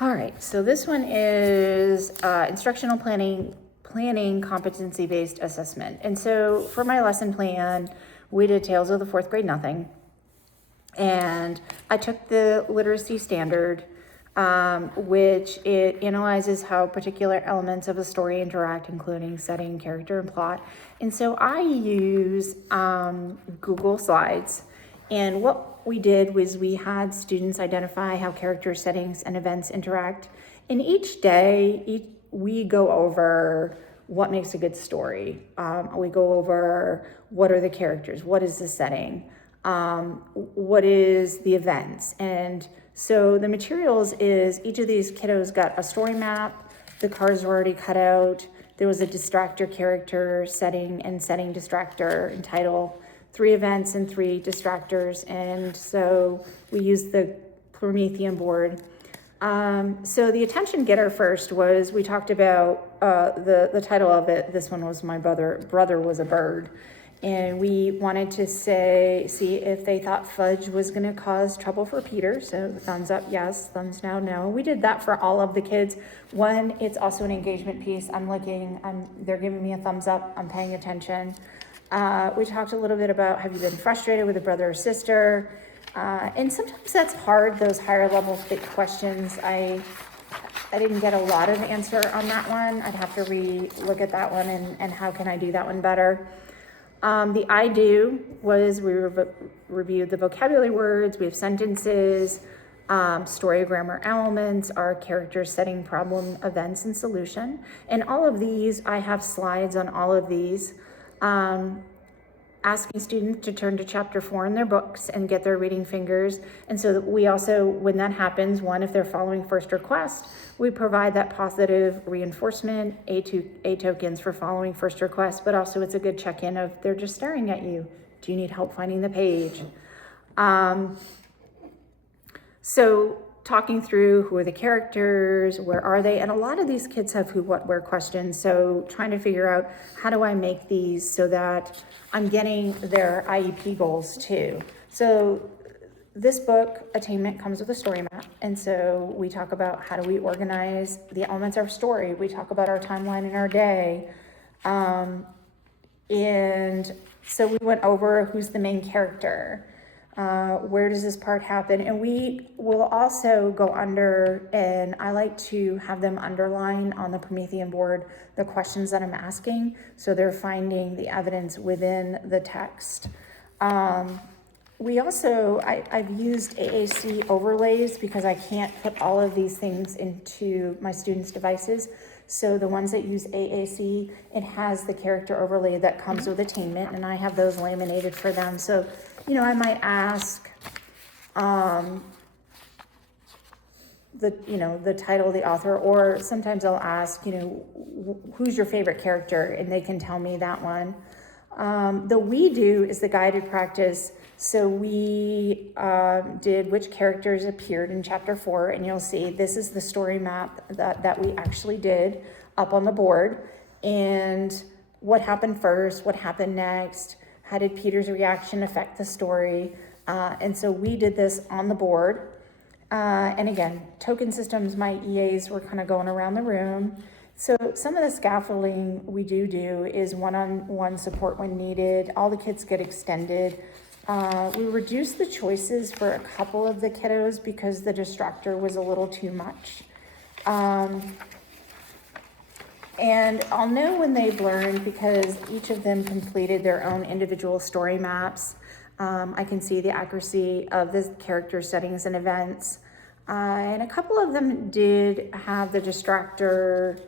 All right, so this one is instructional planning competency-based assessment. And so for my lesson plan, we did Tales of the Fourth Grade Nothing. And I took the literacy standard, which it analyzes how particular elements of a story interact, including setting, character, and plot. And so I use Google Slides. And what we did was we had students identify how characters, settings, and events interact. And each day, we go over what makes a good story. We go over what are the characters, what is the setting, what is the events. And so the materials is each of these kiddos got a story map, the cards were already cut out, there was a distractor character, setting distractor and title, 3 events and 3 distractors. And so we used the Promethean board. So the attention getter first was, we talked about the title of it. This one was My Brother Was a Bird. And we wanted to see if they thought fudge was going to cause trouble for Peter. So thumbs up, yes. Thumbs down, no. We did that for all of the kids. One, it's also an engagement piece. They're giving me a thumbs up. I'm paying attention. We talked a little bit about, have you been frustrated with a brother or sister? And sometimes that's hard, those higher level thick questions. I didn't get a lot of answer on that one. I'd have to re-look at that one and how can I do that one better. The I do was we reviewed the vocabulary words, we have sentences, story grammar elements, our characters, setting, problem, events, and solution. And all of these, I have slides on all of these. Asking students to turn to chapter 4 in their books and get their reading fingers. And so we also, when that happens, one, if they're following first request, we provide that positive reinforcement, A tokens for following first request, but also it's a good check-in of they're just staring at you. Do you need help finding the page? So talking through who are the characters, where are they? And a lot of these kids have who, what, where questions. So trying to figure out how do I make these so that I'm getting their IEP goals too. So this book, Attainment, comes with a story map. And so we talk about how do we organize the elements of our story. We talk about our timeline in our day. And so we went over who's the main character. Where does this part happen? And we will also go under, and I like to have them underline on the Promethean board the questions that I'm asking, so they're finding the evidence within the text. We also, I've used AAC overlays because I can't put all of these things into my students' devices. So the ones that use AAC, it has the character overlay that comes with Attainment, and I have those laminated for them. So, I might ask the title, the author, or sometimes I'll ask, who's your favorite character, and they can tell me that one. The we do is the guided practice. So we did which characters appeared in chapter 4, and you'll see this is the story map that we actually did up on the board, and what happened first, what happened next, how did Peter's reaction affect the story, and so we did this on the board. And again, token systems, my EAs were kind of going around the room. So some of the scaffolding we do is one-on-one support when needed. All the kids get extended. We reduced the choices for a couple of the kiddos because the distractor was a little too much. And I'll know when they've learned because each of them completed their own individual story maps. I can see the accuracy of the character settings and events. And a couple of them did have the distractor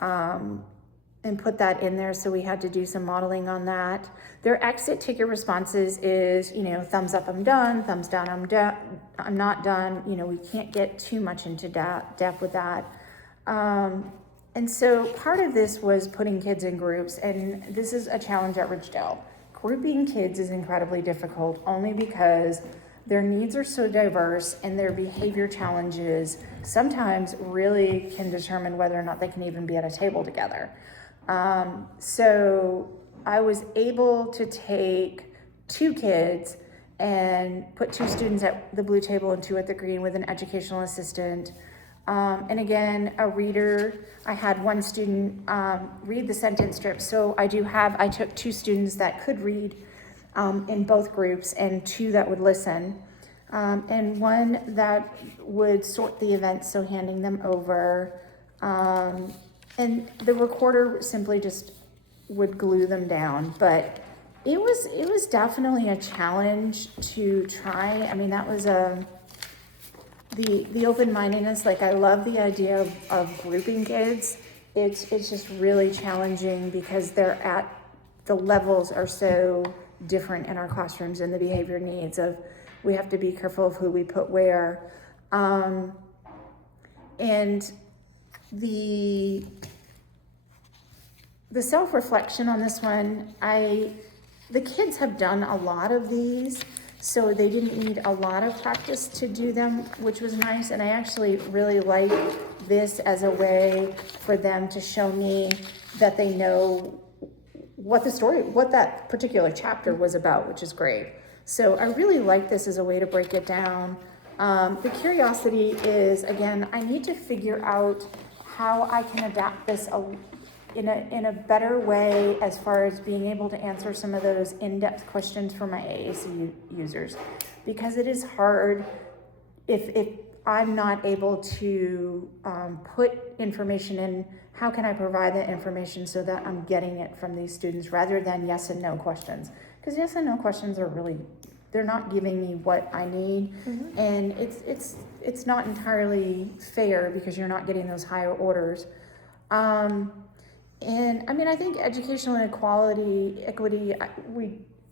and put that in there, so we had to do some modeling on that. Their exit ticket responses is, thumbs up, I'm done, thumbs down, I'm not done. We can't get too much into depth with that. And so part of this was putting kids in groups, and this is a challenge at Ridgedale. Grouping kids is incredibly difficult only because their needs are so diverse and their behavior challenges sometimes really can determine whether or not they can even be at a table together. So I was able to take 2 kids and put 2 students at the blue table and 2 at the green with an educational assistant. And again, a reader, I had one student read the sentence strip. So I took 2 students that could read in both groups and 2 that would listen. And one that would sort the events, so handing them over. And the recorder simply just would glue them down. But it was definitely a challenge to try. I mean, that was the open-mindedness. Like, I love the idea of grouping kids. It's just really challenging because the levels are so different in our classrooms, and the behavior needs of, we have to be careful of who we put where. And the self-reflection on this one, the kids have done a lot of these, so they didn't need a lot of practice to do them, which was nice. And I actually really like this as a way for them to show me that they know what that particular chapter was about, which is great. So I really like this as a way to break it down. The curiosity is, again, I need to figure out how I can adapt this in a better way as far as being able to answer some of those in-depth questions for my AAC users, because it is hard if I'm not able to put information in. How can I provide that information so that I'm getting it from these students rather than yes and no questions? Because yes and no questions are really, they're not giving me what I need. Mm-hmm. And it's not entirely fair because you're not getting those higher orders. And I mean, I think educational equity,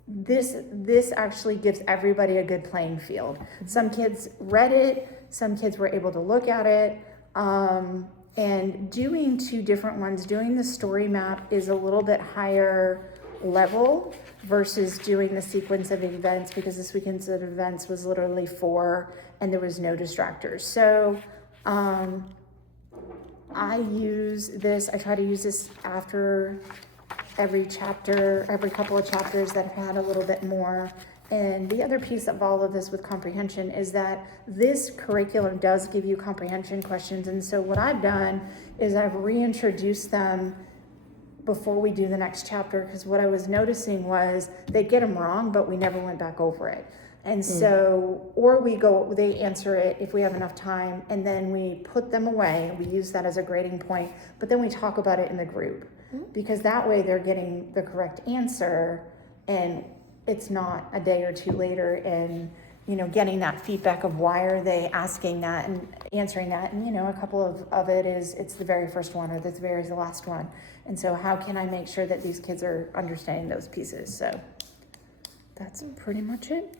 this actually gives everybody a good playing field. Mm-hmm. Some kids read it, some kids were able to look at it, and doing 2 different ones, doing the story map is a little bit higher level versus doing the sequence of events, because the sequence of events was literally 4 and there was no distractors. So I try to use this after every chapter, every couple of chapters that have had a little bit more. And the other piece of all of this with comprehension is that this curriculum does give you comprehension questions. And so what I've done is I've reintroduced them before we do the next chapter, because what I was noticing was they get them wrong, but we never went back over it. And so, or they answer it if we have enough time, and then we put them away. We use that as a grading point, but then we talk about it in the group, because that way they're getting the correct answer, and it's not a day or 2 later and, getting that feedback of why are they asking that and answering that. And, a couple of it is it's the very first one or the very last one. And so how can I make sure that these kids are understanding those pieces? So that's pretty much it.